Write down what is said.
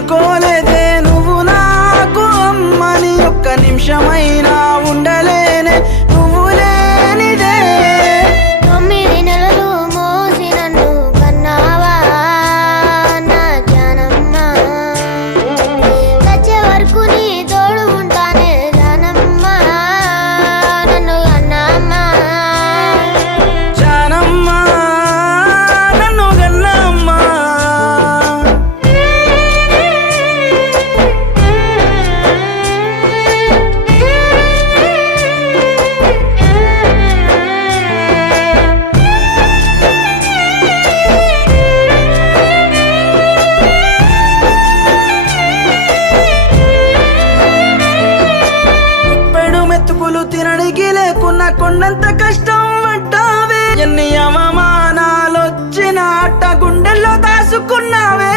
అనుకోలేదే నువ్వు నాకు అమ్మని ఒక్క నిమిషమైనా ఉండలేనే నువ్వు లేనిదే 9 నెలలు మోసి నన్ను కన్నావా నా జానమ్మ చచ్చే వరకు నీ తోడు ఉంటానే జానమ్మ నన్ను కన్నమ్మ జానమ్మ నన్ను గన్నమ్మ గుప్పెడు మెతుకులు తినడానికి లేకున్నా కొండంత కష్టం పడ్డావే ఎన్ని అవమానాలొచ్చిన అట్ట గుండెల్లో దాసుకున్నావే